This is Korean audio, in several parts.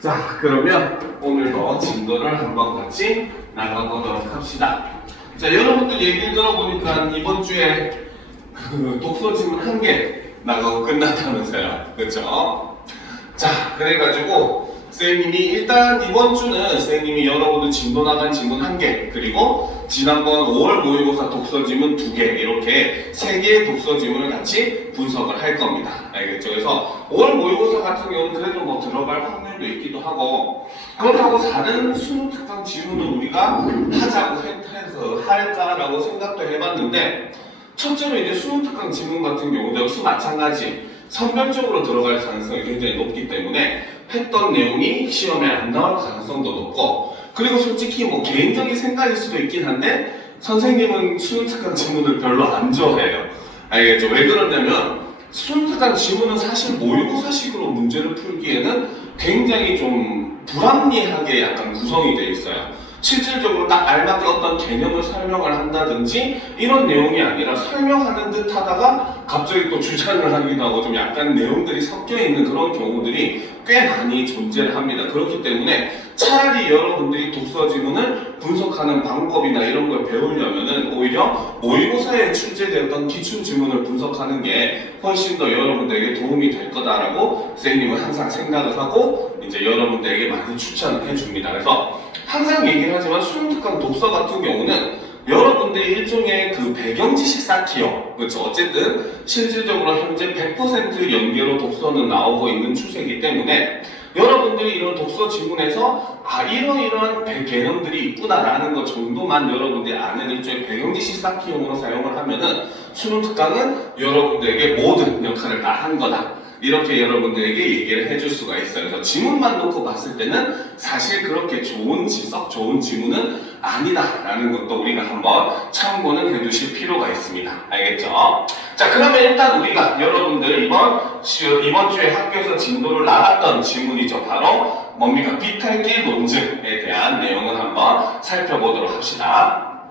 자, 그러면 오늘도 진도를 한번 같이 나가보도록 합시다. 자, 여러분들 얘기를 들어보니까 이번 주에 그 독서 질문 1개 나가고 끝났다면서요. 그쵸? 자, 그래가지고 선생님이 일단 이번 주는 선생님이 여러분들 진도 나간 질문 1개, 그리고 지난번 5월 모의고사 독서 질문 2개, 이렇게 3개의 독서 질문을 같이 분석을 할 겁니다. 알겠죠? 그래서 5월 모의고사 같은 경우는 그래도 뭐 들어갈 확률도 있기도 하고, 그렇다고 다른 수능 특강 질문을 우리가 하자고 해서 할까라고 생각도 해봤는데, 첫째로 이제 수능 특강 질문 같은 경우도 역시 마찬가지 선별적으로 들어갈 가능성이 굉장히 높기 때문에 했던 내용이 시험에 안 나올 가능성도 높고, 그리고 솔직히 뭐 개인적인 생각일 수도 있긴 한데 선생님은 수능 특강 질문을 별로 안 좋아해요. 알겠죠? 왜 그러냐면 수능 특강 질문은 사실 모의고사식으로 문제를 풀기에는 굉장히 좀 불합리하게 약간 구성이 되어 있어요. 실질적으로 딱 알맞게 어떤 개념을 설명을 한다든지 이런 내용이 아니라 설명하는 듯 하다가 갑자기 또 주장을 하기도 하고 좀 약간 내용들이 섞여 있는 그런 경우들이 꽤 많이 존재를 합니다. 그렇기 때문에 차라리 여러분들이 독서 지문을 분석하는 방법이나 이런 걸 배우려면은 오히려 모의고사에 출제되었던 기출 지문을 분석하는 게 훨씬 더 여러분들에게 도움이 될 거다라고 선생님은 항상 생각을 하고 이제 여러분들에게 많이 추천을 해줍니다. 그래서 항상 얘기를 하지만 수능 특강 독서 같은 경우는 여러분들이 일종의 그 배경 지식 쌓기요. 그렇죠. 어쨌든 실질적으로 현재 100% 연계로 독서는 나오고 있는 추세이기 때문에 여러분들이 이런 독서 지문에서 이러이러한 개념들이 있구나라는 것 정도만 여러분들이 아는 일종의 배경 지식 쌓기용으로 사용을 하면은 수능 특강은 여러분들에게 모든 역할을 다 한 거다. 이렇게 여러분들에게 얘기를 해줄 수가 있어요. 그래서 지문만 놓고 봤을 때는 사실 그렇게 썩 좋은 지문은 아니다라는 것도 우리가 한번 참고는 해두실 필요가 있습니다. 알겠죠? 자, 그러면 일단 우리가 여러분들 이번 주에 학교에서 진도를 나갔던 지문이죠. 바로 뭡니까? 비탈길 논증에 대한 내용을 한번 살펴보도록 합시다.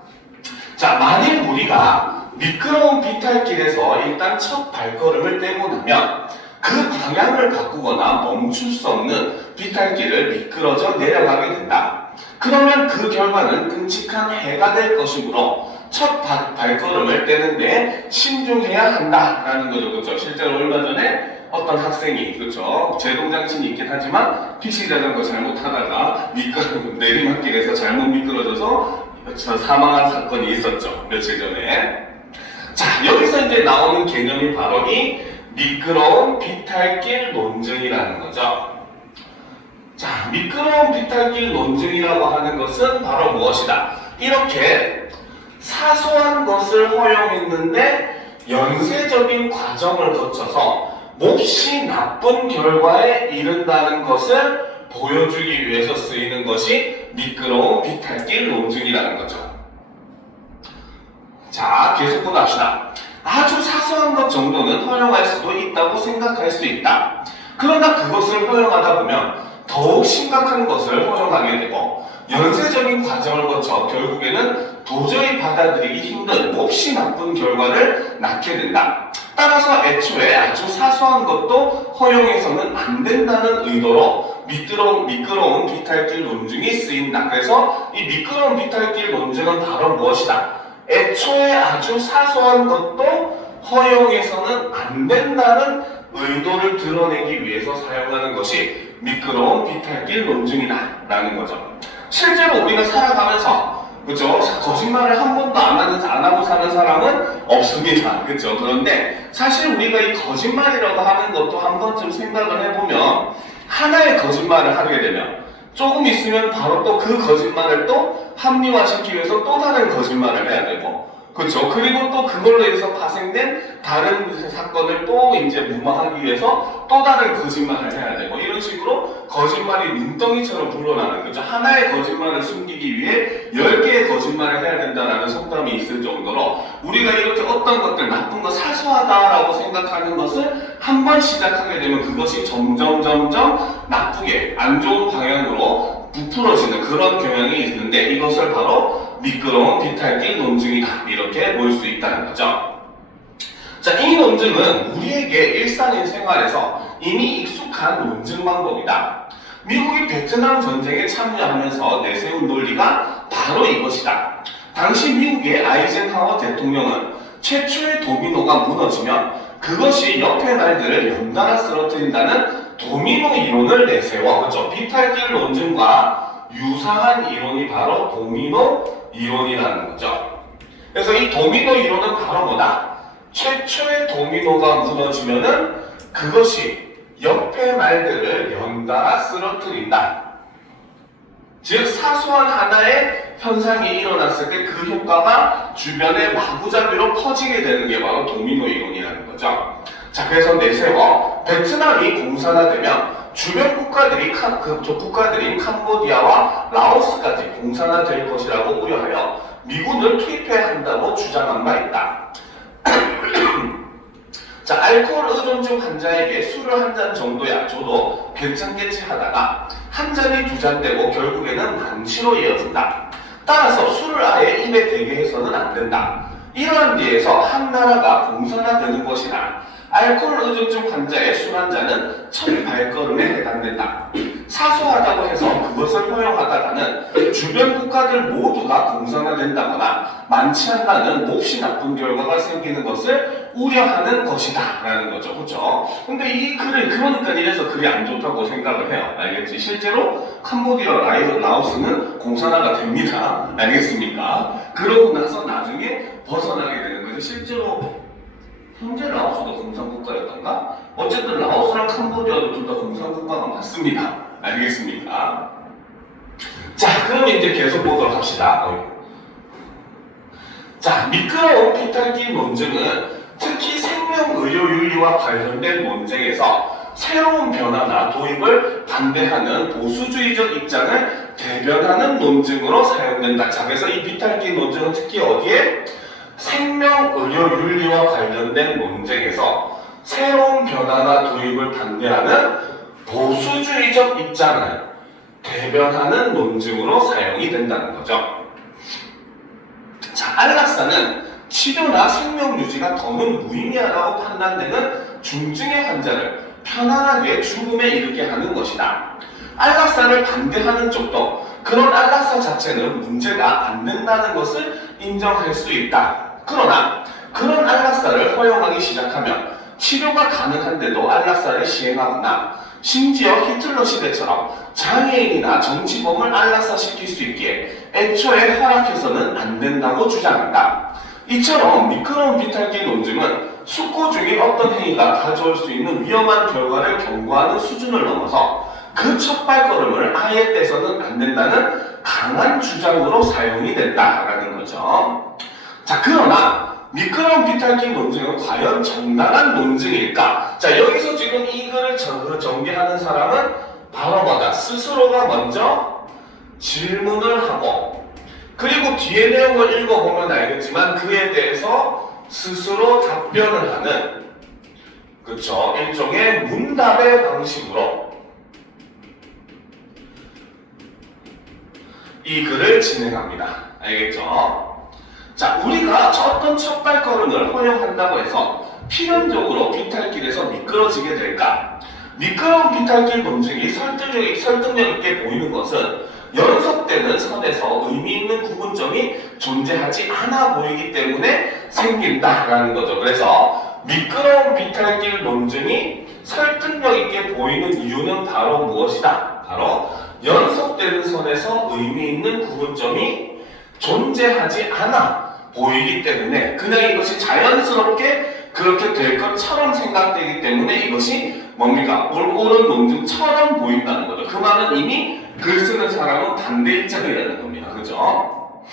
자, 만일 우리가 미끄러운 비탈길에서 일단 첫 발걸음을 떼고 나면 그 방향을 바꾸거나 멈출 수 없는 비탈길을 미끄러져 내려가게 된다. 그러면 그 결과는 끔찍한 해가 될 것이므로 첫 발걸음을 떼는데 신중해야 한다라는 거죠. 그렇죠? 실제로 얼마 전에 어떤 학생이, 그렇죠, 제동장신이 있긴 하지만 픽시자전거 잘못하다가 내리막길에서 잘못 미끄러져서 사망한 사건이 있었죠. 며칠 전에. 자, 여기서 이제 나오는 개념이 바로 이 미끄러운 비탈길 논증이라는 거죠. 자, 미끄러운 비탈길 논증이라고 하는 것은 바로 무엇이다? 이렇게 사소한 것을 허용했는데 연쇄적인 과정을 거쳐서 몹시 나쁜 결과에 이른다는 것을 보여주기 위해서 쓰이는 것이 미끄러운 비탈길 논증이라는 거죠. 자, 계속 보답시다. 아주 사소한 것 정도는 허용할 수도 있다고 생각할 수 있다. 그러나 그것을 허용하다 보면 더욱 심각한 것을 허용하게 되고 연쇄적인 과정을 거쳐 결국에는 도저히 받아들이기 힘든 몹시 나쁜 결과를 낳게 된다. 따라서 애초에 아주 사소한 것도 허용해서는 안 된다는 의도로 미끄러운 비탈길 논증이 쓰인다. 그래서 이 미끄러운 비탈길 논증은 바로 무엇이다? 애초에 아주 사소한 것도 허용해서는 안 된다는 의도를 드러내기 위해서 사용하는 것이 미끄러운 비탈길 논증이다 라는 거죠. 실제로 우리가 살아가면서, 그죠? 거짓말을 한 번도 안 하고 사는 사람은 없습니다. 그죠? 그런데 사실 우리가 이 거짓말이라고 하는 것도 한 번쯤 생각을 해보면 하나의 거짓말을 하게 되면 조금 있으면 바로 또 그 거짓말을 또 합리화시키기 위해서 또 다른 거짓말을 해야 되고, 그렇죠? 그리고 또 그걸로 인해서 파생된 다른 사건을 또 이제 무마하기 위해서 또 다른 거짓말을 해야 되고, 이런 식으로 거짓말이 눈덩이처럼 불어나는 거죠. 하나의 거짓말을 숨기기 위해 10개의 거짓말을 해야 된다라는 속담이 있을 정도로 우리가 이렇게 어떤 것들, 나쁜 거, 사소하다라고 생각하는 것을 한 번 시작하게 되면 그것이 점점 나쁘게 안 좋은 방향으로 부풀어지는 그런 경향이 있는데, 이것을 바로 미끄러운 비탈길 논증이다, 이렇게 볼 수 있다는 거죠. 자, 이 논증은 우리에게 일상인 생활에서 이미 익숙한 논증 방법이다. 미국이 베트남 전쟁에 참여하면서 내세운 논리가 바로 이것이다. 당시 미국의 아이젠하워 대통령은 최초의 도미노가 무너지면 그것이 옆의 날들을 연달아 쓰러뜨린다는 도미노 이론을 내세워, 그렇죠? 비탈길 논증과 유사한 이론이 바로 도미노 이론이라는 거죠. 그래서 이 도미노 이론은 바로 뭐다? 최초의 도미노가 무너지면은 그것이 옆의 말들을 연달아 쓰러뜨린다. 즉 사소한 하나의 현상이 일어났을 때 그 효과가 주변의 마구잡이로 퍼지게 되는 게 바로 도미노 이론이라는 거죠. 자, 그래서 내세워 베트남이 공산화되면 주변 국가들이 국가들인 캄보디아와 라오스까지 공산화될 것이라고 우려하여 미군을 투입해야 한다고 주장한 바 있다. 자, 알코올 의존증 환자에게 술을 한 잔 정도야 줘도 괜찮겠지 하다가 한 잔이 두 잔 되고 결국에는 만취로 이어진다. 따라서 술을 아예 입에 대게 해서는 안 된다. 이러한 뒤에서 한 나라가 공산화되는 것이나 알코올 의존증 환자의 술 한 잔은 1000발걸음에 해당된다. 사소하다고 해서 그것을 허용하다가는 주변 국가들 모두가 공산화된다거나 만취한다는 몹시 나쁜 결과가 생기는 것을 우려하는 것이다 라는 거죠. 그렇죠? 근데 이 글을 그러니까 이래서 글이 안 좋다고 생각을 해요. 알겠지? 실제로 캄보디아 라오스는 공산화가 됩니다. 알겠습니까? 그러고 나서 나중에 벗어나게 되는 거죠. 실제로 현재 라오스도 공산국가였던가? 어쨌든 라오스랑 캄보디아도 둘 다 공산국가가 맞습니다. 알겠습니까? 자, 그럼 이제 계속 보도록 합시다. 자, 미끄러운 비탈기 논증은 특히 생명의료윤리와 관련된 논쟁에서 새로운 변화나 도입을 반대하는 보수주의적 입장을 대변하는 논증으로 사용된다. 자, 그래서 이 비탈기 논증은 특히 어디에? 생명의료윤리와 관련된 논쟁에서 새로운 변화나 도입을 반대하는 보수주의적 입장을 대변하는 논증으로 사용이 된다는 거죠. 자, 안락사는 치료나 생명유지가 더는 무의미하다고 판단되는 중증의 환자를 편안하게 죽음에 이르게 하는 것이다. 안락사를 반대하는 쪽도 그런 안락사 자체는 문제가 안 된다는 것을 인정할 수 있다. 그러나 그런 안락사를 허용하기 시작하면 치료가 가능한데도 안락사를 시행하거나 심지어 히틀러 시대처럼 장애인이나 정치범을 안락사시킬 수 있기에 애초에 허락해서는 안 된다고 주장한다. 이처럼 미끄러운 비탈기 논증은 숙고 중인 어떤 행위가 가져올 수 있는 위험한 결과를 경고하는 수준을 넘어서 그 첫 발걸음을 아예 떼서는 안 된다는 강한 주장으로 사용이 된다라는 거죠. 자, 그러나 미끄러운 비탈기 논증은 과연 정당한 논증일까? 자, 여기서 지금 이 글을 전개하는 사람은 바로 뭐다? 스스로가 먼저 질문을 하고 그리고 뒤에 내용을 읽어보면 알겠지만 그에 대해서 스스로 답변을 하는, 그쵸, 일종의 문답의 방식으로 이 글을 진행합니다. 알겠죠? 자, 우리가 어떤 첫 발걸음을 허용한다고 해서 필연적으로 비탈길에서 미끄러지게 될까? 미끄러운 비탈길 논증이 설득력 있게 보이는 것은 연속되는 선에서 의미 있는 구분점이 존재하지 않아 보이기 때문에 생긴다라는 거죠. 그래서 미끄러운 비탈길 논증이 설득력 있게 보이는 이유는 바로 무엇이다? 바로 연속되는 선에서 의미 있는 구분점이 존재하지 않아 보이기 때문에 그냥 이것이 자연스럽게 그렇게 될 것처럼 생각되기 때문에 이것이 뭡니까? 옳은 논증처럼 보인다는 거죠. 그 말은 이미 글 쓰는 사람은 반대 입장이라는 겁니다. 그죠?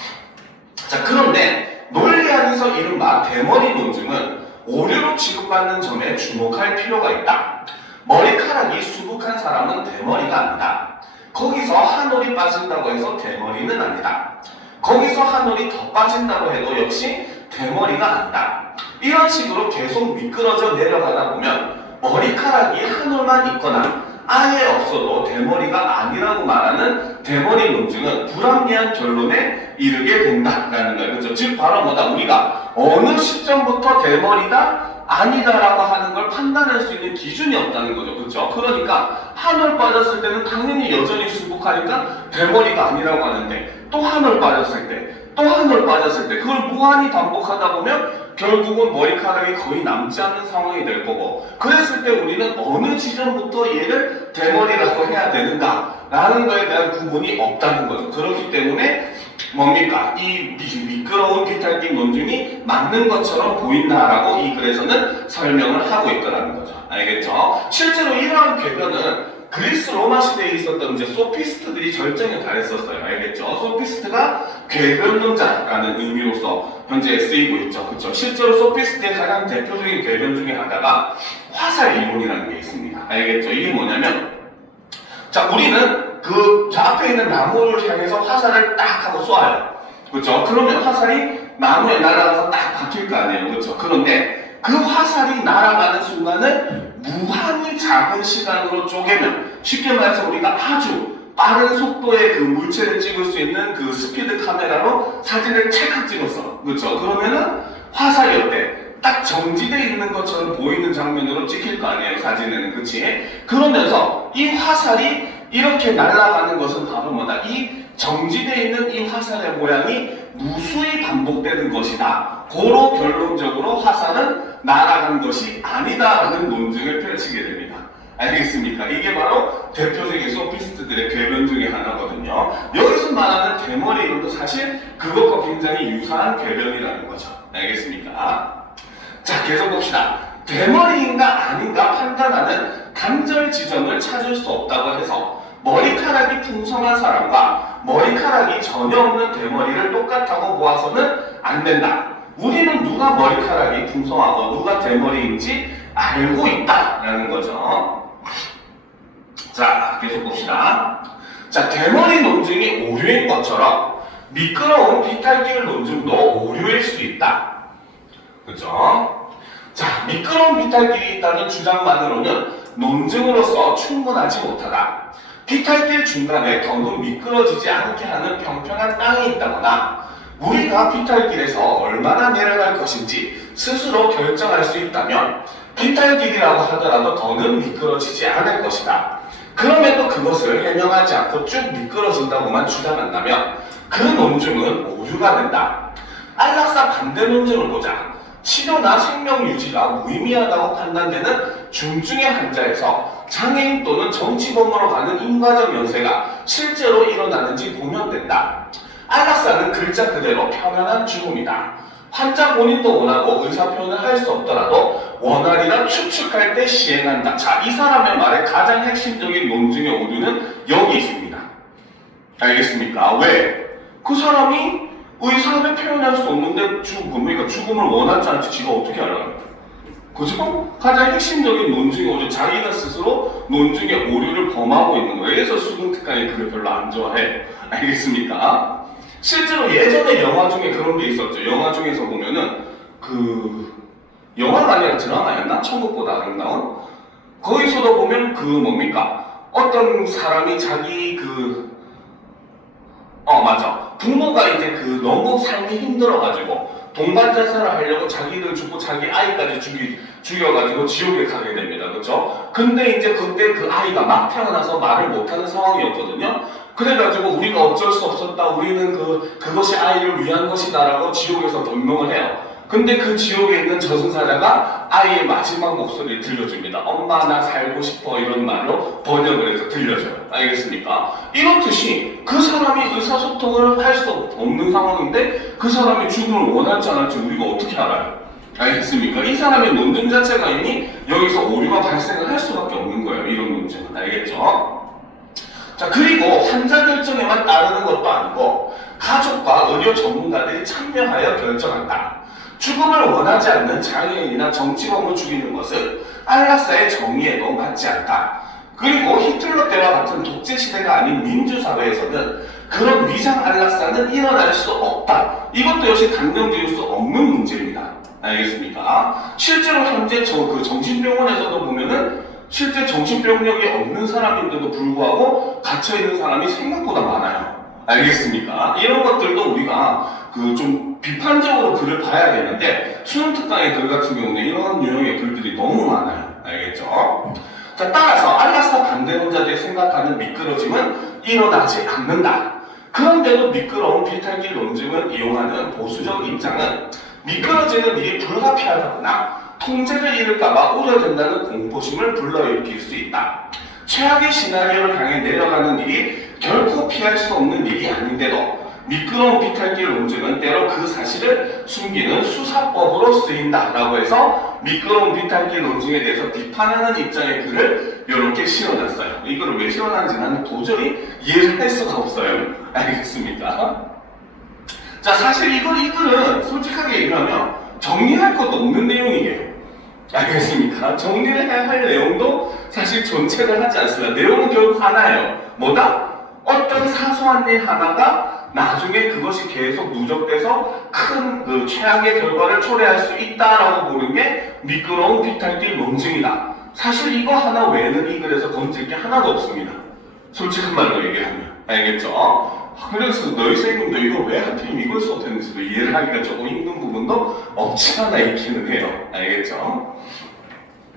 자, 그런데 논리 안에서 이른바 대머리 논증은 오류로 취급받는 점에 주목할 필요가 있다. 머리카락이 수북한 사람은 대머리가 아니다. 거기서 한 올이 빠진다고 해서 대머리는 아니다. 거기서 한 올이 더 빠진다고 해도 역시 대머리가 아니다. 이런 식으로 계속 미끄러져 내려가다 보면 머리카락이 한 올만 있거나 아예 없어도 대머리가 아니라고 말하는 대머리 논증은 불합리한 결론에 이르게 된다라는 거예요. 그렇죠? 즉 바로 뭐다? 우리가 어느 시점부터 대머리다? 아니다라고 하는 걸 판단할 수 있는 기준이 없다는 거죠. 그렇죠? 그러니까 한 올 빠졌을 때는 당연히 여전히 수북하니까 대머리가 아니라고 하는데, 또 한 올 빠졌을 때, 또 한 올 빠졌을 때, 그걸 무한히 반복하다 보면 결국은 머리카락이 거의 남지 않는 상황이 될 거고, 그랬을 때 우리는 어느 지점부터 얘를 대머리라고 해야 되는가 라는 거에 대한 구분이 없다는 거죠. 그렇기 때문에 뭡니까? 이 미끄러운 비탈기 논증이 맞는 것처럼 보인다라고 이 글에서는 설명을 하고 있더라는 거죠. 알겠죠? 실제로 이러한 궤변은 그리스 로마 시대에 있었던 이제 소피스트들이 절정에 달했었어요. 알겠죠? 소피스트가 궤변론자라는 의미로서 현재 쓰이고 있죠. 그렇죠? 실제로 소피스트의 가장 대표적인 궤변 중에 하나가 화살 이론이라는 게 있습니다. 알겠죠? 이게 뭐냐면, 자, 우리는 그 앞에 있는 나무를 향해서 화살을 딱 하고 쏴요. 그렇죠? 그러면 화살이 나무에 날아가서 딱 박힐 거 아니에요. 그렇죠? 그런데 그 화살이 날아가는 순간을 무한히 작은 시간으로 쪼개면, 쉽게 말해서 우리가 아주 빠른 속도의 그 물체를 찍을 수 있는 그 스피드 카메라로 사진을 찰칵 찍었어. 그렇죠? 그러면은 화살이 어때? 딱 정지되어 있는 것처럼 보이는 장면으로 찍힐 거 아니에요, 사진에는. 그치? 그러면서 이 화살이 이렇게 날아가는 것은 바로 뭐다? 이 정지되어 있는 이 화살의 모양이 무수히 반복되는 것이다. 고로 결론적으로 화살은 날아간 것이 아니다라는 논증을 펼치게 됩니다. 알겠습니까? 이게 바로 대표적인 소피스트들의 궤변 중에 하나거든요. 여기서 말하는 대머리 이론도 사실 그것과 굉장히 유사한 궤변이라는 거죠. 알겠습니까? 자, 계속 봅시다. 대머리인가 아닌가 판단하는 단절 지점을 찾을 수 없다고 해서 머리카락이 풍성한 사람과 머리카락이 전혀 없는 대머리를 똑같다고 보아서는 안 된다. 우리는 누가 머리카락이 풍성하고 누가 대머리인지 알고 있다라는 거죠. 자, 계속 봅시다. 자, 대머리 논증이 오류인 것처럼 미끄러운 비탈길 논증도 오류일 수 있다. 그죠? 자, 미끄러운 비탈길이 있다는 주장만으로는 논증으로서 충분하지 못하다. 비탈길 중간에 더는 미끄러지지 않게 하는 평평한 땅이 있다거나 우리가 비탈길에서 얼마나 내려갈 것인지 스스로 결정할 수 있다면 비탈길이라고 하더라도 더는 미끄러지지 않을 것이다. 그럼에도 그것을 해명하지 않고 쭉 미끄러진다고만 주장한다면 그 논증은 오류가 된다. 안락사 반대 논증을 보자. 치료나 생명 유지가 무의미하다고 판단되는 중증의 환자에서 장애인 또는 정치범으로 가는 인과적 연쇄가 실제로 일어나는지 보면 된다. 안락사는 글자 그대로 편안한 죽음이다. 환자 본인도 원하고 의사표현을 할 수 없더라도 원하리라 추측할 때 시행한다. 자, 이 사람의 말의 가장 핵심적인 논증의 오류는 여기 있습니다. 알겠습니까? 왜? 그 사람이 의사를 표현할 수 없는데 그러니까 죽음을 원하지 않지 지가 어떻게 알아요? 그죠? 가장 핵심적인 논증이 오류, 자기가 스스로 논증의 오류를 범하고 있는 거예요. 그래서 수능특강이 그걸 별로 안 좋아해요. 알겠습니까? 실제로 예전에 영화 중에 그런 게 있었죠. 영화 중에서 보면은 영화가 아니라 드라마였나? 천국보다 아름다운? 거기서도 보면 뭡니까? 어떤 사람이 자기 맞아. 부모가 이제 너무 삶이 힘들어가지고 동반 자살을 하려고 자기를 죽고 자기 아이까지 죽여가지고 지옥에 가게 됩니다. 그렇죠? 근데 이제 그때 그 아이가 막 태어나서 말을 못하는 상황이었거든요. 그래가지고 우리가 어쩔 수 없었다. 우리는 그것이 아이를 위한 것이다라고 지옥에서 변명을 해요. 근데 그 지옥에 있는 저승사자가 아이의 마지막 목소리를 들려줍니다. 엄마 나 살고 싶어 이런 말로 번역을 해서 들려줘요. 알겠습니까? 이렇듯이 그 사람이 의사소통을 할 수 없는 상황인데 그 사람이 죽음을 원할지 안 할지 우리가 어떻게 알아요? 알겠습니까? 이 사람의 논증 자체가 이미 여기서 오류가 발생을 할 수밖에 없는 거예요. 이런 논증은. 알겠죠? 자, 그리고 환자 결정에만 따르는 것도 아니고 가족과 의료 전문가들이 참여하여 결정한다. 죽음을 원하지 않는 장애인이나 정치범을 죽이는 것은 안락사의 정의에도 맞지 않다. 그리고 히틀러 때와 같은 독재 시대가 아닌 민주사회에서는 그런 위장 안락사는 일어날 수 없다. 이것도 역시 단정 지을 수 없는 문제입니다. 알겠습니까? 실제로 현재 정신병원에서도 보면은 실제 정신병력이 없는 사람인데도 불구하고 갇혀있는 사람이 생각보다 많아요. 알겠습니까? 이런 것들도 우리가 좀 비판적으로 글을 봐야 되는데 수능특강의 글 같은 경우는 이런 유형의 글들이 너무 많아요. 알겠죠? 자, 따라서 안락사 반대론자들 생각하는 미끄러짐은 일어나지 않는다. 그런데도 미끄러운 비탈길 논증을 이용하는 보수적 입장은 미끄러지는 일이 불가피하다거나 통제를 잃을까봐 우려된다는 공포심을 불러일으킬 수 있다. 최악의 시나리오를 향해 내려가는 일이 결코 피할 수 없는 일이 아닌데도 미끄러운 비탈길 논증은 때로 그 사실을 숨기는 수사법으로 쓰인다라고 해서 미끄러운 비탈길 논증에 대해서 비판하는 입장의 글을 이렇게 실어놨어요. 이걸 왜 실어놨는지 나는 도저히 이해를 할 수가 없어요. 알겠습니까? 자, 사실 이 글은 솔직하게 얘기하면 정리할 것도 없는 내용이에요. 알겠습니까? 정리를 해야 할 내용도 사실 존재를 하지 않습니다. 내용은 결국 하나예요. 뭐다? 어떤 사소한 일 하나가 나중에 그것이 계속 누적돼서 큰 그 최악의 결과를 초래할 수 있다라고 보는 게 미끄러운 비탈길 논증이다. 사실 이거 하나 외에는 이 글에서 건질 게 하나도 없습니다. 솔직한 말로 얘기하면. 알겠죠? 그래서 너희 선생님도 이걸 왜 하필 이걸 썼는지도 이해를 하기가 조금 힘든 부분도 없지 않아 있기는 해요. 알겠죠?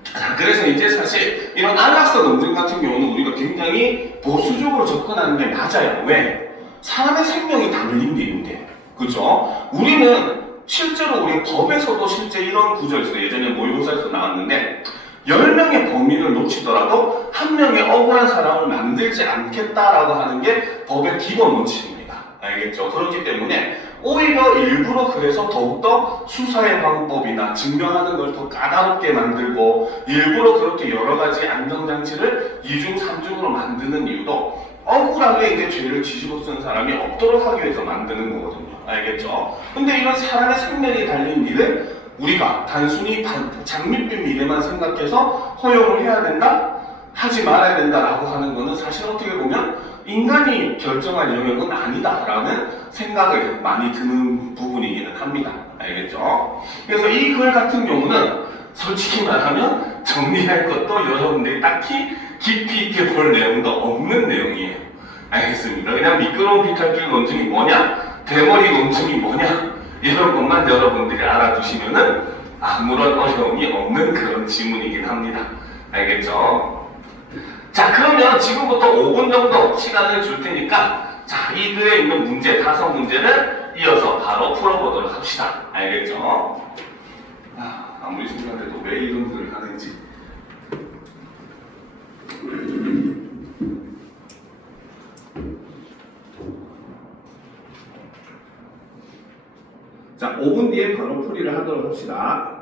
자, 그래서 이제 사실 이런 안락사 논증 같은 경우는 우리가 굉장히 보수적으로 접근하는 게 맞아요. 왜? 사람의 생명이 담긴 일인데, 그죠? 우리는 실제로 우리 법에서도 실제 이런 구절이 있어요. 예전에 모의고사에서 나왔는데 10명의 범인을 놓치더라도 한 명의 억울한 사람을 만들지 않겠다라고 하는 게 법의 기본 원칙입니다. 알겠죠? 그렇기 때문에 오히려 일부러 그래서 더욱더 수사의 방법이나 증명하는 걸 더 까다롭게 만들고 일부러 그렇게 여러 가지 안정장치를 2중, 3중으로 만드는 이유도 억울하게 이제 죄를 뒤집어 쓰는 사람이 없도록 하기 위해서 만드는 거거든요. 알겠죠? 근데 이런 사람의 생명이 달린 일을 우리가 단순히 장밋빛 미래만 생각해서 허용을 해야 된다? 하지 말아야 된다라고 하는 거는 사실 어떻게 보면 인간이 결정할 영역은 아니다라는 생각을 많이 드는 부분이기는 합니다. 알겠죠? 그래서 이 글 같은 경우는 솔직히 말하면 정리할 것도 여러분들이 딱히 깊이 있게 볼 내용도 없는 내용이에요. 알겠습니다. 그냥 미끄러운 비탈길 논증이 뭐냐? 대머리 논증이 뭐냐? 이런 것만 여러분들이 알아두시면은 아무런 어려움이 없는 그런 지문이긴 합니다. 알겠죠? 자, 그러면 지금부터 5분 정도 시간을 줄 테니까 자, 이 글에 있는 문제 5문제는 이어서 바로 풀어보도록 합시다. 알겠죠? 아무리 생각해도 왜 이런 글을 하는지. 자, 5분 뒤에 바로 풀이를 하도록 합시다.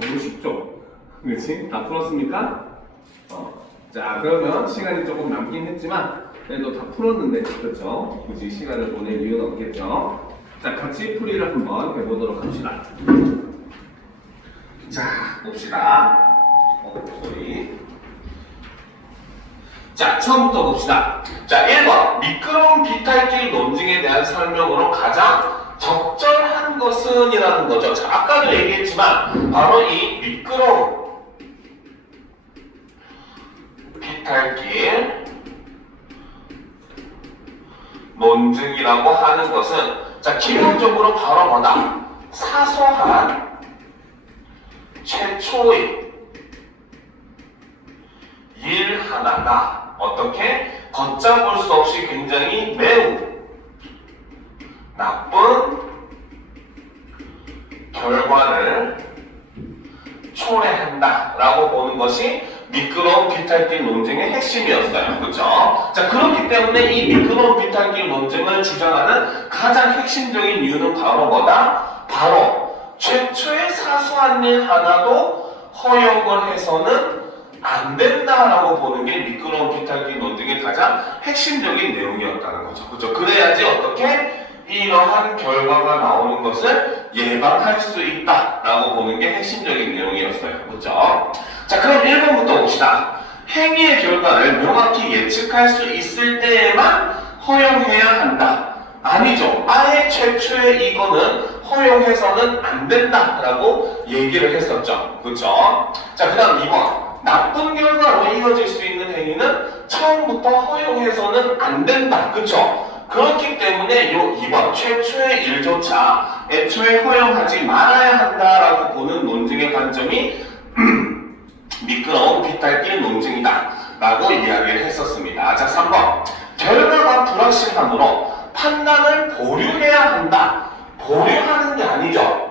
너무 쉽죠? 그렇지? 다 풀었습니까? 자, 그러면 시간이 조금 남긴 했지만 그래도 다 풀었는데 그렇죠? 굳이 시간을 보낼 이유는 없겠죠? 자, 같이 풀이를 한번 해보도록 합시다. 자, 봅시다. 소리. 자, 처음부터 봅시다. 자, 1번. 미끄러운 비탈길 논증에 대한 설명으로 가장 적절한 것은 이라는 거죠. 자, 아까도 얘기했지만 바로 이 미끄러운 비탈길 논증이라고 하는 것은 자, 기본적으로 바로 뭐다? 사소한 최초의 일 하나가 어떻게 걷잡을 수 없이 굉장히 매우 나쁜 결과를 초래한다 라고 보는 것이 미끄러운 비탈길 논증의 핵심이었어요. 그렇죠? 자, 그렇기 때문에 이 미끄러운 비탈길 논증을 주장하는 가장 핵심적인 이유는 바로 뭐다? 바로 최초의 사소한 일 하나도 허용을 해서는 안 된다라고 보는 게 미끄러운 비탈길 논증의 가장 핵심적인 내용이었다는 거죠. 그렇죠? 그래야지 어떻게 이러한 결과가 나오는 것을 예방할 수 있다라고 보는 게 핵심적인 내용이었어요. 그렇죠? 자, 그럼 1번부터 봅시다. 행위의 결과를 명확히 예측할 수 있을 때에만 허용해야 한다. 아니죠. 아예 최초의 이거는 허용해서는 안 된다라고 얘기를 했었죠. 그렇죠? 자, 그 다음 2번. 나쁜 결과로 이어질 수 있는 행위는 처음부터 허용해서는 안 된다. 그렇죠? 그렇기 때문에 요 2번 최초의 일조차 애초에 허용하지 말아야 한다라고 보는 논증의 관점이 미끄러운 비탈길 논증이다 라고 이야기를 했었습니다. 자, 3번 결과가 불확실함으로 판단을 보류해야 한다. 보류하는 게 아니죠.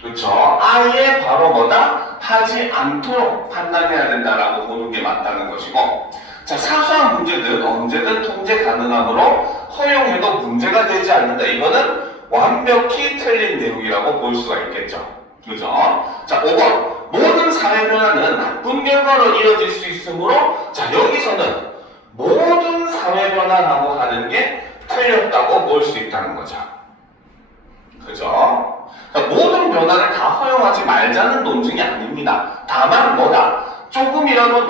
그렇죠? 아예 바로 뭐다? 하지 않도록 판단해야 된다라고 보는 게 맞다는 것이고, 자, 사소한 문제는 언제든 통제 가능하므로 허용해도 문제가 되지 않는다. 이거는 완벽히 틀린 내용이라고 볼 수가 있겠죠. 그죠? 자, 5번. 모든 사회 변화는 나쁜 결과로 이어질 수 있으므로, 자, 여기서는 모든 사회 변화라고 하는 게 틀렸다고 볼 수 있다는 거죠. 그죠? 자, 모든 변화를 다 허용하지 말자는 논증이 아닙니다. 다만 뭐다? 조금이라도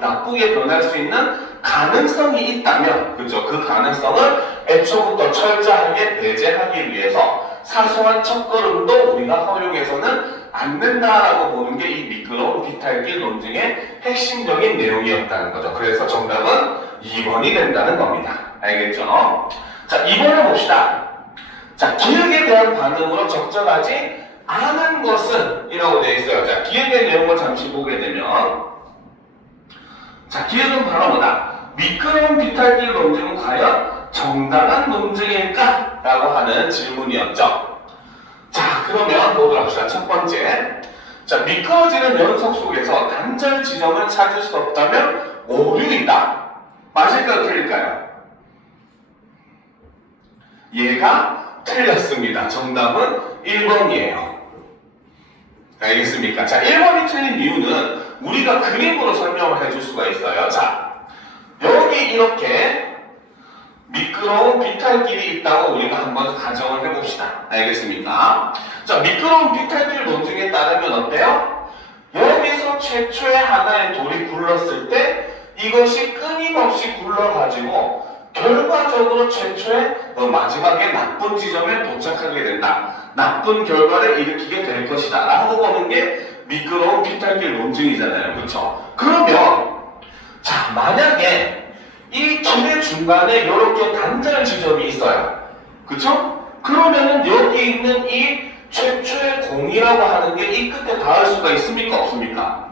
나쁘게 변할 수 있는 가능성이 있다면, 그죠? 그 가능성을 애초부터 철저하게 배제하기 위해서 사소한 첫걸음도 우리가 허용해서는 안 된다라고 보는 게 이 미끄러운 비탈길 논증의 핵심적인 내용이었다는 거죠. 그래서 정답은 2번이 된다는 겁니다. 알겠죠? 자, 2번을 봅시다. 자, 기억에 대한 반응으로 적절하지 않은 것은 이라고 되어 있어요. 자, 기억의 내용을 잠시 보게 되면, 자, 기억은 바로 뭐다? 미끄러운 비탈길 논증은 과연 정당한 논증일까? 라고 하는 질문이었죠. 자, 그러면 보도록 합시다. 첫 번째. 자, 미끄러지는 연속 속에서 단절 지점을 찾을 수 없다면 오류이다. 맞을까요? 틀릴까요? 얘가 틀렸습니다. 정답은 1번이에요. 알겠습니까? 자, 1번이 틀린 이유는 우리가 그림으로 설명을 해줄 수가 있어요. 자, 여기 이렇게 미끄러운 비탈길이 있다고 우리가 한번 가정을 해봅시다. 알겠습니까? 자, 미끄러운 비탈길 논증에 따르면 어때요? 여기서 최초의 하나의 돌이 굴렀을 때 이것이 끊임없이 굴러가지고 결과적으로 최초의 마지막에 나쁜 지점에 도착하게 된다. 나쁜 결과를 일으키게 될 것이다. 라고 보는 게 미끄러운 비탈길 논증이잖아요. 그렇죠? 그러면 자, 만약에 이 길의 중간에 이렇게 단절 지점이 있어요. 그렇죠? 그러면은 여기 있는 이 최초의 공이라고 하는 게 이 끝에 닿을 수가 있습니까? 없습니까?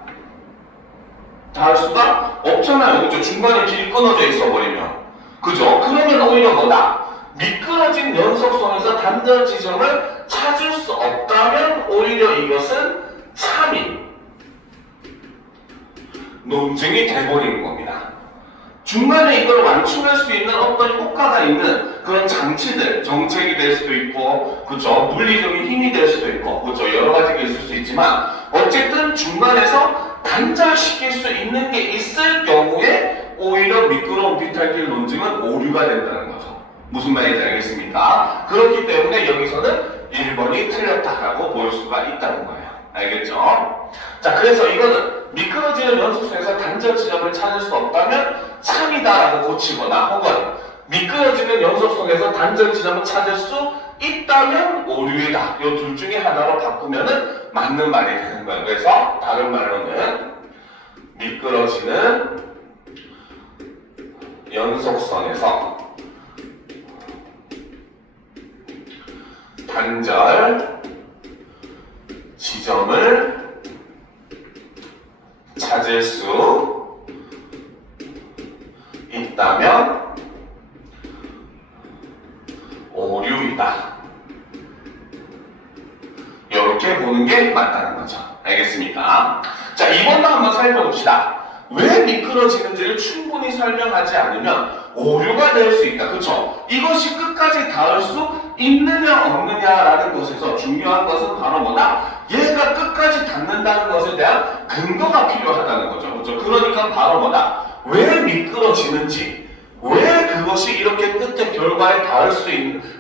닿을 수가 없잖아요. 그죠? 중간에 길이 끊어져 있어버리면. 그죠? 그러면 오히려 뭐다? 미끄러진 연속선에서 단절 지점을 찾을 수 없다면 오히려 이것은 참인 논증이 돼버리는 겁니다. 중간에 이걸 완충할 수 있는 어떤 효과가 있는 그런 장치들, 정책이 될 수도 있고, 그죠? 물리적인 힘이 될 수도 있고, 그죠? 여러 가지가 있을 수 있지만, 어쨌든 중간에서 단절시킬 수 있는 게 있을 경우에 오히려 미끄러운 비탈길 논증은 오류가 된다는 거죠. 무슨 말인지 알겠습니까? 그렇기 때문에 여기서는 1번이 틀렸다라고 볼 수가 있다는 거예요. 알겠죠? 자, 그래서 이거는 미끄러지는 연속선에서 단절 지점을 찾을 수 없다면 참이다라고 고치거나, 혹은 미끄러지는 연속선에서 단절 지점을 찾을 수 있다면 오류이다. 이 둘 중에 하나로 바꾸면은 맞는 말이 되는 거예요. 그래서 다른 말로는 미끄러지는 연속선에서 단절 지점을 찾을 수 있다면 오류이다. 이렇게 보는 게 맞다는 거죠. 알겠습니까? 자, 2번도 한번 살펴봅시다. 왜 미끄러지는지를 충분히 설명하지 않으면 오류가 될 수 있다. 그쵸? 이것이 끝까지 닿을 수 있느냐 없느냐라는 것에서 중요한 것은 바로 뭐다? 얘가 끝까지 닿는다는 것에 대한 근거가 필요하다는 거죠. 그쵸? 그러니까 바로 뭐다? 왜 미끄러지는지, 왜 그것이 이렇게 끝에 결과에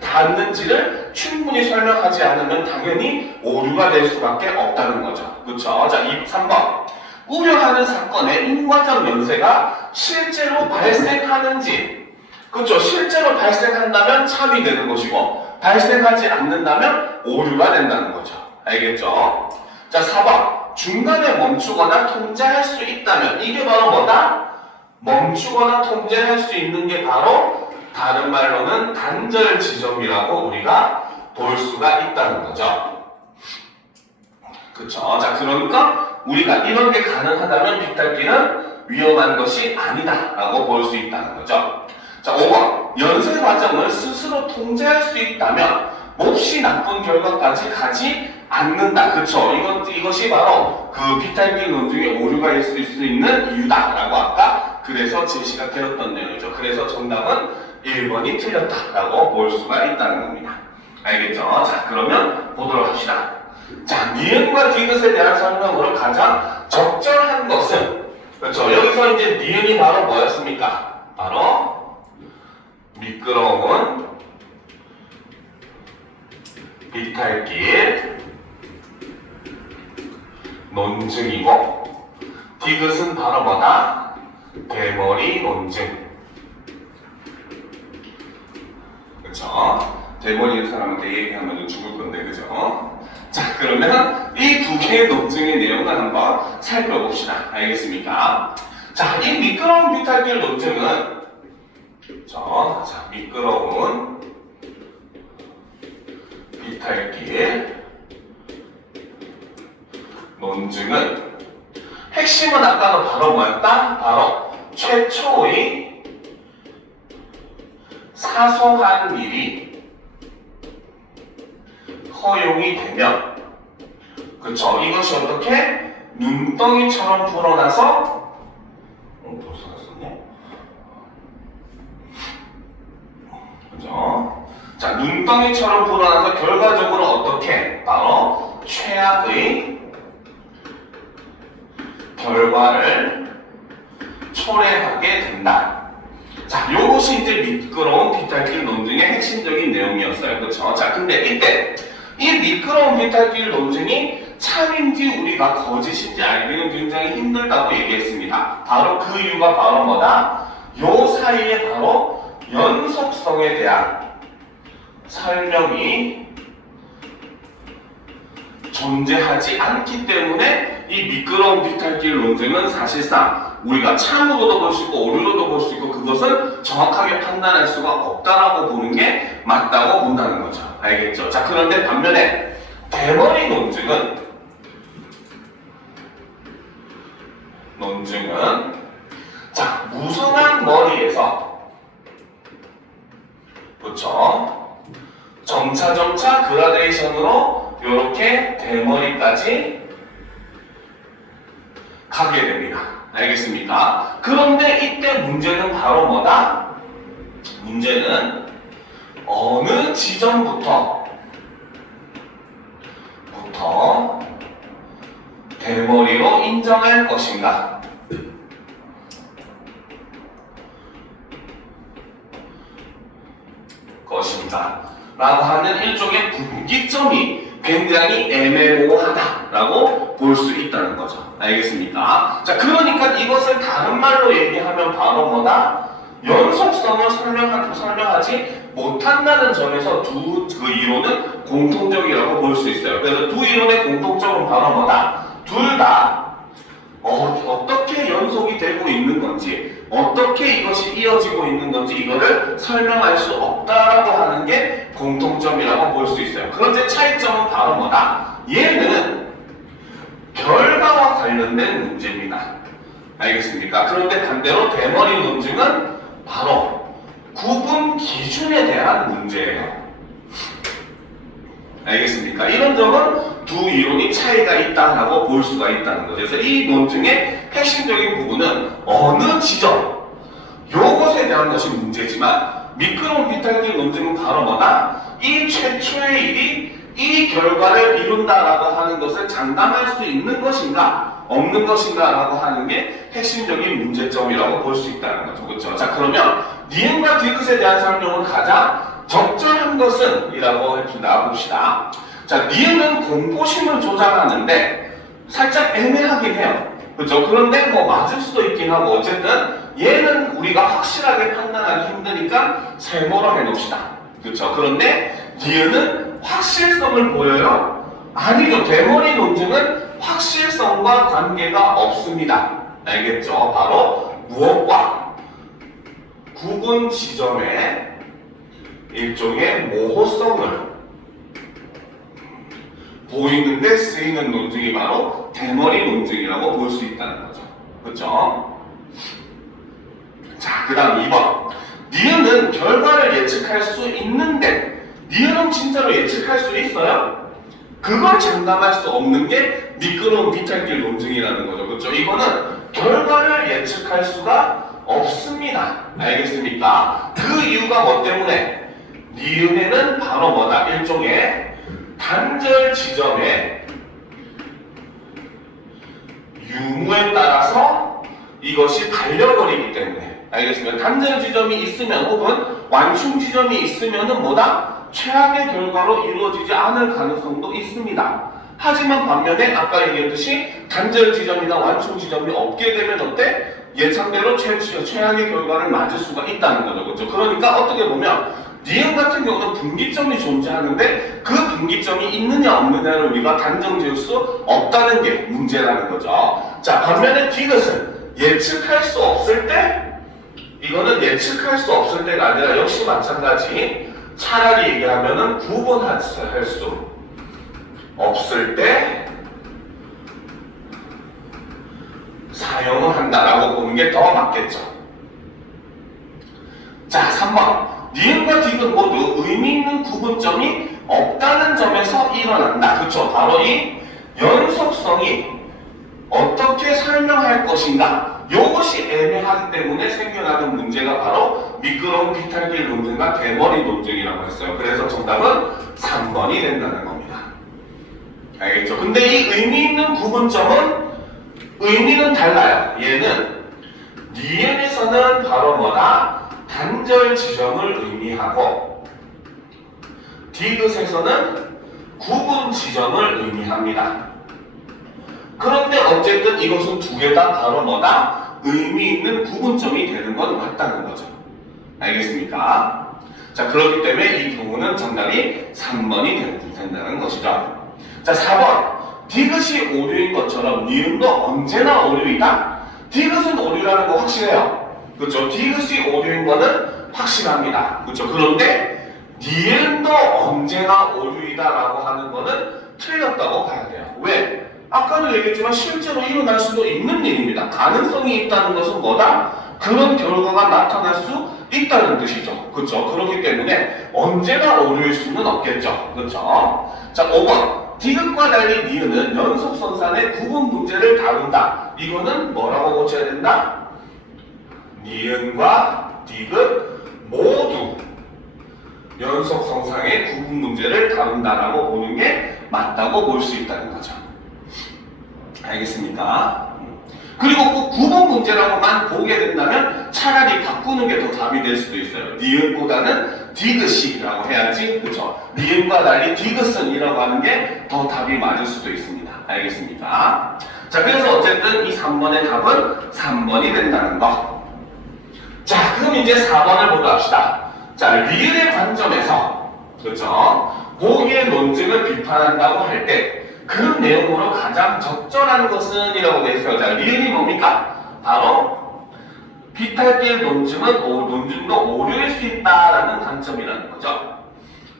닿는지를 충분히 설명하지 않으면 당연히 오류가 될 수밖에 없다는 거죠. 그쵸? 자, 3번. 우려하는 사건의 인과적 연쇄가 실제로 발생하는지, 그렇죠? 실제로 발생한다면 참이 되는 것이고, 발생하지 않는다면 오류가 된다는 거죠. 알겠죠? 자, 4번. 중간에 멈추거나 통제할 수 있다면, 이게 바로 뭐다? 멈추거나 통제할 수 있는 게 바로 다른 말로는 단절 지점이라고 우리가 볼 수가 있다는 거죠. 그쵸? 자, 그러니까 우리가 이런 게 가능하다면 비탈길은 위험한 것이 아니다 라고 볼 수 있다는 거죠. 자, 5번. 연쇄 과정을 스스로 통제할 수 있다면 몹시 나쁜 결과까지 가지 않는다. 그쵸? 이것이 바로 그 비탈길 논증에 오류가 있을 수 있는 이유다 라고 아까 그래서 제시가 되었던 내용이죠. 그래서 정답은 1번이 틀렸다라고 볼 수가 있다는 겁니다. 알겠죠? 자, 그러면 보도록 합시다. 자, 니은과 디귿에 대한 설명으로 가장 적절한 것은, 그렇죠? 여기서 이제 니은이 바로 뭐였습니까? 바로 미끄러운 비탈길 논증이고, 디귿은 바로 뭐다? 대머리 논증. 그렇죠? 대머리 사람한테 얘기하면 죽을 건데, 그죠? 자, 그러면 이 두 개의 논증의 내용을 한번 살펴봅시다. 알겠습니까? 자, 이 미끄러운 비탈길 논증은, 자, 미끄러운 비탈길 논증은 핵심은 아까는 바로 뭐였다? 바로 최초의 사소한 일이 허용이 되면, 그쵸? 이것이 어떻게? 눈덩이처럼 불어나서, 벌써 갔었네? 그죠? 자, 눈덩이처럼 불어나서 결과적으로 어떻게? 바로 최악의 결과를 초래하게 된다. 자, 요것이 이제 미끄러운 비탈길 논증의 핵심적인 내용이었어요. 그쵸? 자, 근데 이때 이 미끄러운 비탈길 논증이 참인지 우리가 거짓인지 알기는 굉장히 힘들다고 얘기했습니다. 바로 그 이유가 바로 뭐다? 요 사이에 바로 연속성에 대한 설명이 존재하지 않기 때문에 이 미끄러운 비탈길 논증은 사실상 우리가 참으로도 볼 수 있고 오류로도 볼 수 있고 그것은 정확하게 판단할 수가 없다라고 보는 게 맞다고 본다는 거죠. 알겠죠? 자, 그런데 반면에 논증은 자, 무성한 머리에서 그렇죠? 점차 그라데이션으로 이렇게 대머리까지 가게 됩니다. 알겠습니까? 그런데 이때 문제는 바로 뭐다? 문제는 어느 지점부터 대머리로 인정할 것인가? 라고 하는 일종의 분기점이 굉장히 애매모호하다라고 볼 수 있다는 거죠. 알겠습니까? 자, 그러니까 이것을 다른 말로 얘기하면 바로 뭐다? 연속성을 설명하지 못한다는 점에서 두 그 이론은 공통적이라고 볼 수 있어요. 그래서 두 이론의 공통점은 바로 뭐다? 둘 다 어떻게 연속이 되고 있는 건지, 어떻게 이것이 이어지고 있는 건지 이거를 설명할 수 없다라고 하는 게 공통점이라고 볼 수 있어요. 그런데 차이점은 바로 뭐다? 얘는 결과와 관련된 문제입니다. 알겠습니까? 그런데 반대로 대머리 논증은 바로 구분 기준에 대한 문제예요. 알겠습니까? 이런 점은 두 이론이 차이가 있다라고 볼 수가 있다는 거죠. 그래서 이 논증의 핵심적인 부분은 어느 지점, 요것에 대한 것이 문제지만 미끄러운 비탈길 논증은 바로 뭐다? 이 최초의 일이 이 결과를 이룬다라고 하는 것을 장담할 수 있는 것인가 없는 것인가 라고 하는 게 핵심적인 문제점이라고 볼 수 있다는 거죠. 그렇죠? 자, 그러면 니은과 디귿에 대한 설명은 가장 적절한 것은 이라고 해봅시다. 봅시다. 자, 니은은 공포심을 조장하는데 살짝 애매하긴 해요. 그렇죠? 그런데 뭐 맞을 수도 있긴 하고 어쨌든 얘는 우리가 확실하게 판단하기 힘드니까 세모로 해놓읍시다. 그렇죠? 그런데 니은은 확실성을 보여요? 아니죠. 대머리 논증은 확실성과 관계가 없습니다. 알겠죠? 바로 무엇과 구분 지점의 일종의 모호성을 보이는데 쓰이는 논증이 바로 대머리 논증이라고 볼 수 있다는 거죠. 그렇죠? 자, 그 다음 2번. 니은은 결과를 예측할 수 있는데 니은은 진짜로 예측할 수 있어요? 그걸 장담할 수 없는 게 미끄러운 비탈길 논증이라는 거죠. 그렇죠? 이거는 결과를 예측할 수가 없습니다. 알겠습니까? 그 이유가 뭐 때문에? 니은에는 바로 뭐다? 일종의 단절 지점의 유무에 따라서 이것이 달려버리기 때문에. 알겠습니다. 단절 지점이 있으면 혹은 완충 지점이 있으면은 뭐다? 최악의 결과로 이루어지지 않을 가능성도 있습니다. 하지만 반면에 아까 얘기했듯이 단절 지점이나 완충 지점이 없게 되면 어때? 예상대로 최악의 결과를 맞을 수가 있다는 거죠. 그렇죠? 그러니까 어떻게 보면 니은 같은 경우는 분기점이 존재하는데 그 분기점이 있느냐 없느냐를 우리가 단정 지을 수 없다는 게 문제라는 거죠. 자, 반면에 디귿은 예측할 수 없을 때 이거는 예측할 수 없을 때가 아니라 역시 마찬가지 차라리 얘기하면은 구분할 수 없을 때 사용을 한다라고 보는 게 더 맞겠죠. 자, 3번. 니은과 디귿 모두 의미 있는 구분점이 없다는 점에서 일어난다. 그렇죠? 바로 이 연속성이 어떻게 설명할 것인가 이것이 애매하기 때문에 생겨나는 문제가 바로 미끄러운 비탈길 논증과 대머리 논증이라고 했어요. 그래서 정답은 3번이 된다는 겁니다. 알겠죠? 근데 이 의미 있는 구분점은 의미는 달라요. 얘는 니은에서는 바로 뭐다? 단절 지점을 의미하고 디귿에서는 구분 지점을 의미합니다. 그런데 어쨌든 이것은 두 개 다 바로 뭐다? 의미 있는 구분점이 되는 건 맞다는 거죠. 알겠습니까? 자, 그렇기 때문에 이 경우는 정답이 3번이 된다는 것이죠. 자, 4번. 디귿이 오류인 것처럼 니은도 언제나 오류이다? 디귿은 오류라는 거 확실해요. 그렇죠? 디귿이 오류인 거는 확실합니다. 그렇죠? 그런데 니은도 언제나 오류이다라고 하는 거는 틀렸다고 봐야 돼요. 왜? 아까도 얘기했지만 실제로 일어날 수도 있는 일입니다. 가능성이 있다는 것은 뭐다? 그런 결과가 나타날 수 있다는 뜻이죠. 그렇죠? 그렇기 때문에 언제나 오류일 수는 없겠죠. 그렇죠? 자, 5번. 디귿과 달리 니은은 연속선상의 구분 문제를 다룬다. 이거는 뭐라고 고쳐야 된다? 니은과 디귿 모두 연속선상의 구분 문제를 다룬다라고 보는 게 맞다고 볼 수 있다는 거죠. 알겠습니까? 그리고 꼭 구분 문제라고만 보게 된다면 차라리 바꾸는 게 더 답이 될 수도 있어요. 니은보다는 디귿이라고 해야지, 그렇죠? 니은과 달리 디귿은이라고 하는 게 더 답이 맞을 수도 있습니다. 알겠습니까? 자, 그래서 어쨌든 이 3번의 답은 3번이 된다는 거. 자, 그럼 이제 4번을 보도록 합시다. 자, 리을의 관점에서, 그렇죠? 보기의 논증을 비판한다고 할 때 그 내용으로 가장 적절한 것은 이라고 되어 있어요. 자, 리을이 뭡니까? 바로 비탈길 논증도 오류일 수 있다라는 관점이라는 거죠.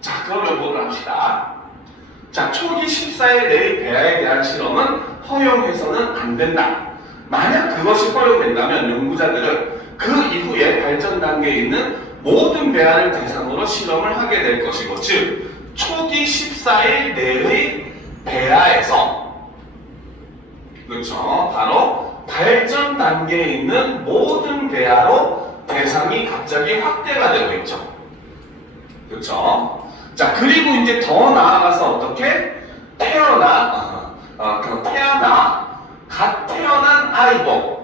자, 그러면 보도록 합시다. 자, 초기 14일 내의 배아에 대한 실험은 허용해서는 안 된다. 만약 그것이 허용된다면 연구자들은 그 이후에 발전 단계에 있는 모든 배아를 대상으로 실험을 하게 될 것이고, 즉 초기 14일 내의 배아에서, 그렇죠, 바로 발전 단계에 있는 모든 배아로 대상이 갑자기 확대가 되고 있죠. 그렇죠? 자, 그리고 이제 더 나아가서 어떻게 갓 태어난 아이도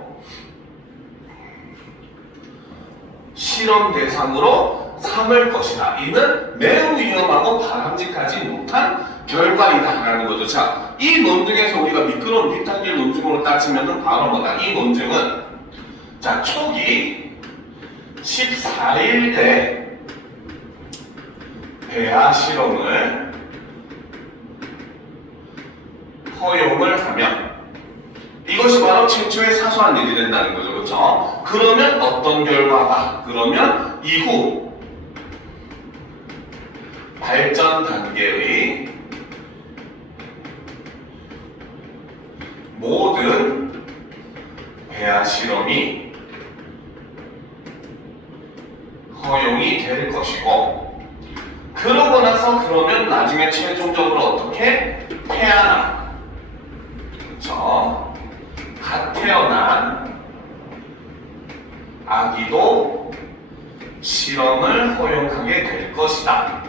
실험 대상으로 삼을 것이다. 이는 매우 위험하고 바람직하지 못한 결과이다라는 거죠. 자, 이 논증에서 우리가 미끄러운 비탈길 논증으로 따지면은 바로 뭐다? 이 논증은 자, 초기 14일 때 배아 실험을 허용을 하면 이것이 바로 최초의 사소한 일이 된다는 거죠. 그렇죠? 그러면 어떤 결과가? 그러면 이후 발전 단계의 모든 배아 실험이 허용이 될 것이고, 그러고 나서 그러면 나중에 최종적으로 어떻게 태어나, 그렇죠? 갓 태어난 아기도 실험을 허용하게 될 것이다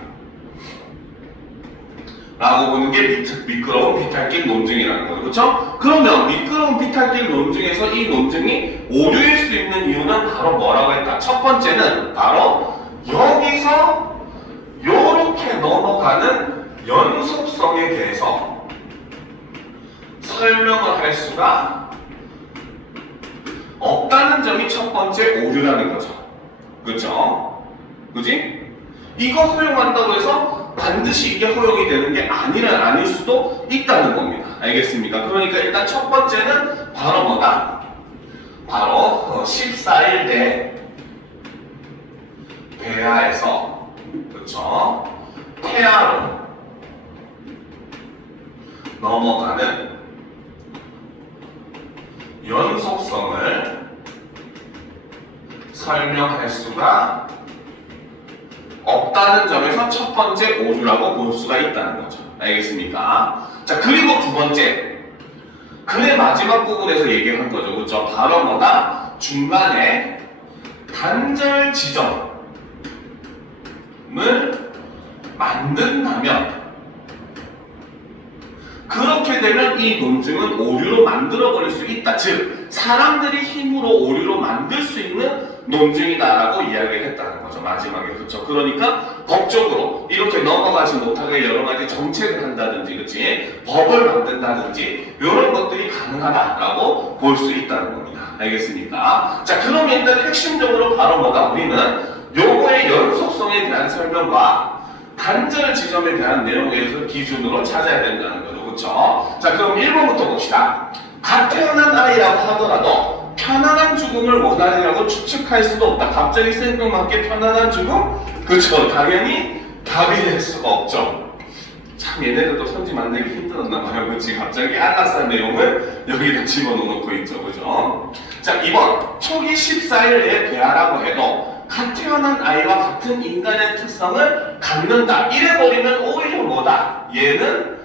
라고 보는 게 미끄러운 비탈길 논증이라는 거죠. 그렇죠? 그러면 미끄러운 비탈길 논증에서 이 논증이 오류일 수 있는 이유는 바로 뭐라고 했다? 첫 번째는 바로 여기서 요렇게 넘어가는 연속성에 대해서 설명을 할 수가 없다는 점이 첫 번째 오류라는 거죠. 그렇죠? 그지? 이거 허용한다고 해서 반드시 이게 허용이 되는 게 아닐 수도 있다는 겁니다. 알겠습니까? 그러니까 일단 첫 번째는 바로 뭐다? 바로 14일 내 배아에서, 그렇죠? 태아로 넘어가는 연속성을 설명할 수가 없다는 점에서 첫 번째 오류라고 볼 수가 있다는 거죠. 알겠습니까? 자, 그리고 두 번째, 글의 마지막 부분에서 얘기한 거죠. 그렇죠? 바로 뭐다? 중간에 단절 지점을 만든다면, 그렇게 되면 이 논증은 오류로 만들어버릴 수 있다. 즉, 사람들이 힘으로 오류로 만들 수 있는 논증이다라고 이야기를 했다는 거죠. 마지막에. 그렇죠? 그러니까 법적으로 이렇게 넘어가지 못하게 여러 가지 정책을 한다든지, 그렇지? 법을 만든다든지 이런 것들이 가능하다라고 볼 수 있다는 겁니다. 알겠습니까? 자, 그러면 일단 핵심적으로 바로 뭐다? 우리는 요거의 연속성에 대한 설명과 단절 지점에 대한 내용에 대해서 기준으로 찾아야 된다는 거죠. 그렇죠? 자, 그럼 1번부터 봅시다. 갓 태어난 아이라고 하더라도 편안한 죽음을 원하리라고 추측할 수도 없다. 갑자기 생각맞게 편안한 죽음? 그렇죠. 당연히 답이 될 수가 없죠. 참 얘네들도 선지 만들기 힘들었나 봐요. 그렇지? 갑자기 안락사 내용을 여기다 집어넣고 있죠. 그죠? 자, 2번. 초기 14일 내에 배아라고 해도 갓 태어난 아이와 같은 인간의 특성을 갖는다. 이래버리면 오히려 뭐다? 얘는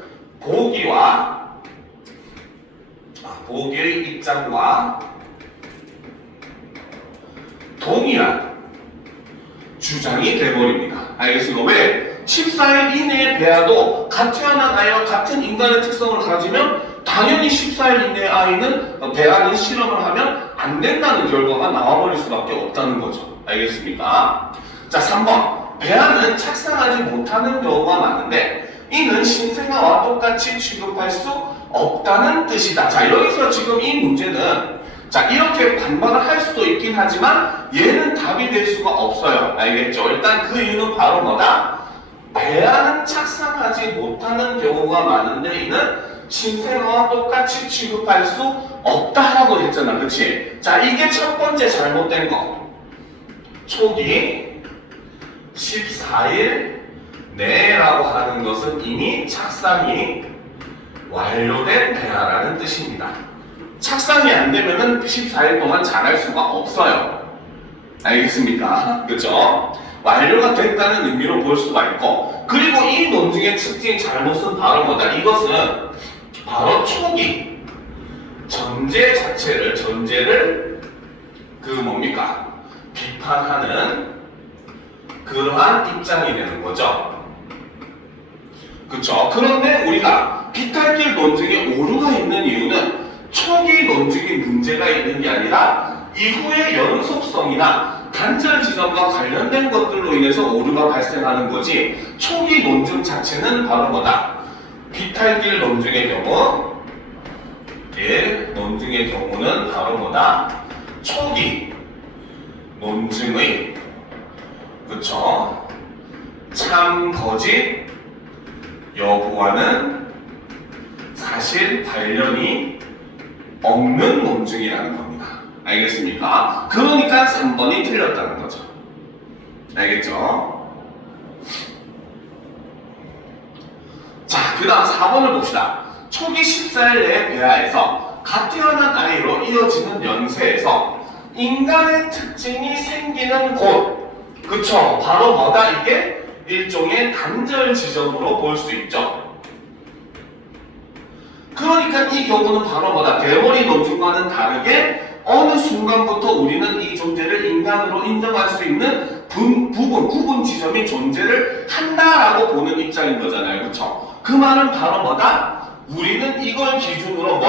보기의 입장과 동일한 주장이 돼버립니다. 알겠습니까? 왜? 14일 이내에 배아도 갓 태어난 아이와 같은 인간의 특성을 가지면 당연히 14일 이내의 아이는 배아는 실험을 하면 안 된다는 결과가 나와버릴 수밖에 없다는 거죠. 알겠습니까? 자, 3번. 배아는 착상하지 못하는 경우가 많은데 이는 신생아와 똑같이 취급할 수 없다는 뜻이다. 자, 여기서 지금 이 문제는 자, 이렇게 반박을 할 수도 있긴 하지만 얘는 답이 될 수가 없어요. 알겠죠? 일단 그 이유는 바로 뭐다? 배아는 착상하지 못하는 경우가 많은데 이는 신생아와 똑같이 취급할 수 없다라고 했잖아. 그치? 자, 이게 첫 번째 잘못된 거. 초기 14일 내라고 하는 것은 이미 착상이 완료된 배아라는 뜻입니다. 착상이 안 되면은 14일 동안 자랄 수가 없어요. 알겠습니까? 그죠? 완료가 됐다는 의미로 볼 수가 있고, 그리고 이 논증의 특징 잘못은 바로 뭐다? 이것은 바로 초기 전제를 비판하는 그러한 입장이 되는 거죠. 그쵸? 그런데 우리가 비탈길 논증에 오류가 있는 이유는 초기 논증이 문제가 있는 게 아니라 이후의 연속성이나 단절 지점과 관련된 것들로 인해서 오류가 발생하는 거지, 초기 논증 자체는 바로 뭐다? 비탈길 논증의 경우, 논증의 경우는 바로 뭐다? 초기 논증의 그쵸? 참 거짓 여부와는 사실 관련이 없는 논증이라는 겁니다. 알겠습니까? 그러니까 3번이 틀렸다는 거죠. 알겠죠? 자, 그 다음 4번을 봅시다. 초기 14일 내에 배아에서 갓 태어난 아이로 이어지는 연세에서 인간의 특징이 생기는 곳, 그쵸? 바로 뭐다? 이게 일종의 단절 지점으로 볼 수 있죠. 그러니까 이 경우는 바로 뭐다? 대머리 논증과는 다르게 어느 순간부터 우리는 이 존재를 인간으로 인정할 수 있는 구분 지점이 존재를 한다라고 보는 입장인 거잖아요. 그쵸? 그 말은 바로 뭐다? 우리는 이걸 기준으로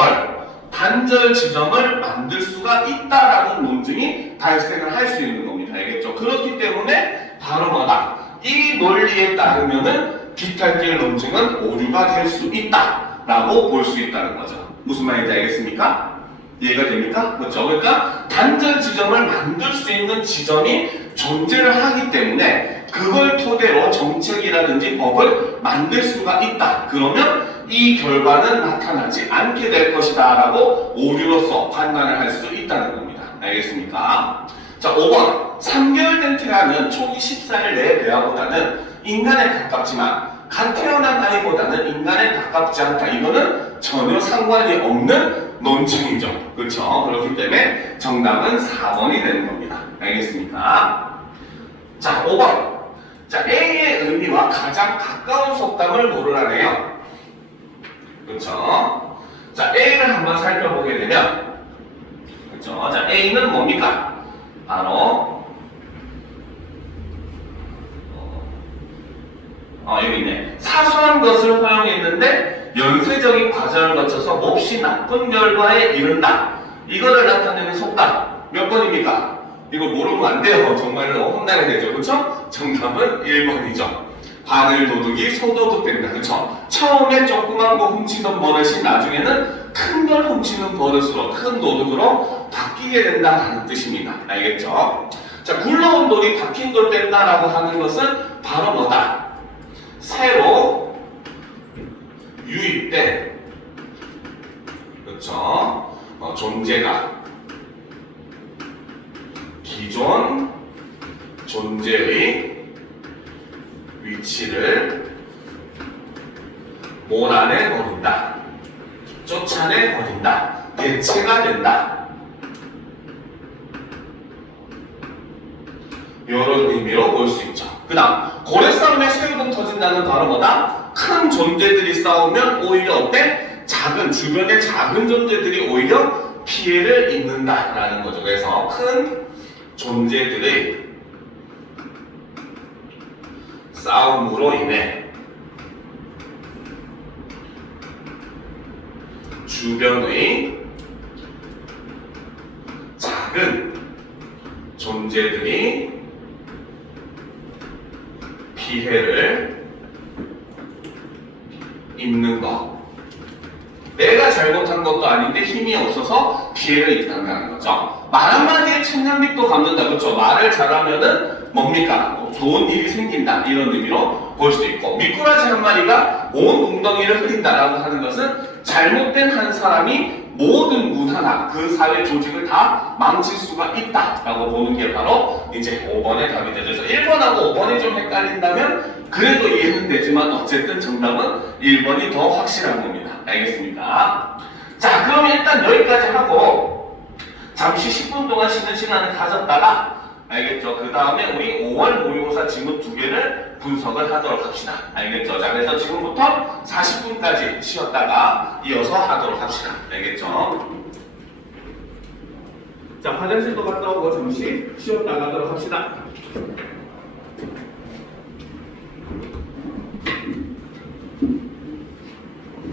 단절 지점을 만들 수가 있다라는 논증이 발생을 할 수 있는 겁니다. 알겠죠? 그렇기 때문에 바로 뭐다? 이 논리에 따르면은 비탈길 논증은 오류가 될 수 있다라고 볼 수 있다는 거죠. 무슨 말인지 알겠습니까? 이해가 됩니까? 그렇죠? 그러니까 단절 지점을 만들 수 있는 지점이 존재를 하기 때문에 그걸 토대로 정책이라든지 법을 만들 수가 있다. 그러면 이 결과는 나타나지 않게 될 것이다 라고 오류로서 판단을 할 수 있다는 겁니다. 알겠습니까? 자, 5번. 3개월 된 태아는 초기 14일 내의 배아보다는 인간에 가깝지만 갓 태어난 아이보다는 인간에 가깝지 않다. 이거는 전혀 상관이 없는 논증이죠. 그렇죠? 그렇기 때문에 정답은 4번이 되는 겁니다. 알겠습니까? 자, 5번. 자, A의 의미와 가장 가까운 속담을 고르라네요. 그렇죠? 자, A를 한번 살펴보게 되면, 그렇죠? 자, A는 뭡니까? 바로 여기 있네. 사소한 것을 허용했는데 연쇄적인 과정을 거쳐서 몹시 나쁜 결과에 이른다. 이거를 나타내는 속담 몇 번입니까? 이거 모르면 안 돼요. 정말로 혼나게 되죠. 그렇죠? 정답은 1번이죠. 바늘 도둑이 소도둑 된다. 그렇죠? 처음에 조그만 거 훔치던 버릇이 나중에는 큰 걸 훔치는 버릇으로, 큰 도둑으로 바뀌게 된다는 뜻입니다. 알겠죠? 자, 굴러온 돌이 박힌 돌 뺀다라고 하는 것은 바로 뭐다? 새로 유입된, 그렇죠? 존재가 기존 존재의 위치를 몰아내버린다, 쫓아내버린다, 대체가 된다. 이런 의미로 볼 수 있죠. 그 다음 고래 싸움에 쇠우동 터진다는 바로 뭐다? 큰 존재들이 싸우면 오히려 어때? 주변의 작은 존재들이 오히려 피해를 입는다라는 거죠. 그래서 큰 존재들의 싸움으로 인해 주변의 작은 존재들이 피해를 입는 것. 내가 잘못한 것도 아닌데 힘이 없어서 피해를 입는다는 거죠. 말 한마디에 천냥빚도 갚는다. 그렇죠? 말을 잘하면은 뭡니까? 좋은 일이 생긴다. 이런 의미로 볼 수 있고, 미꾸라지 한 마리가 온 웅덩이를 흐린다라고 하는 것은 잘못된 한 사람이 모든 문화나 그 사회 조직을 다 망칠 수가 있다라고 보는 게 바로 이제 5번의 답이 되죠. 그래서 1번하고 5번이 좀 헷갈린다면 그래도 이해는 되지만 어쨌든 정답은 1번이 더 확실한 겁니다. 알겠습니까? 자, 그럼 일단 여기까지 하고 잠시 10분 동안 쉬는 시간을 가졌다가, 알겠죠? 그 다음에 우리 5월 모의고사 지문 2개를 분석을 하도록 합시다. 알겠죠? 자, 그래서 지금부터 40분까지 쉬었다가 이어서 하도록 합시다. 알겠죠? 자, 화장실도 갔다 오고 잠시 쉬었다가 하도록 합시다.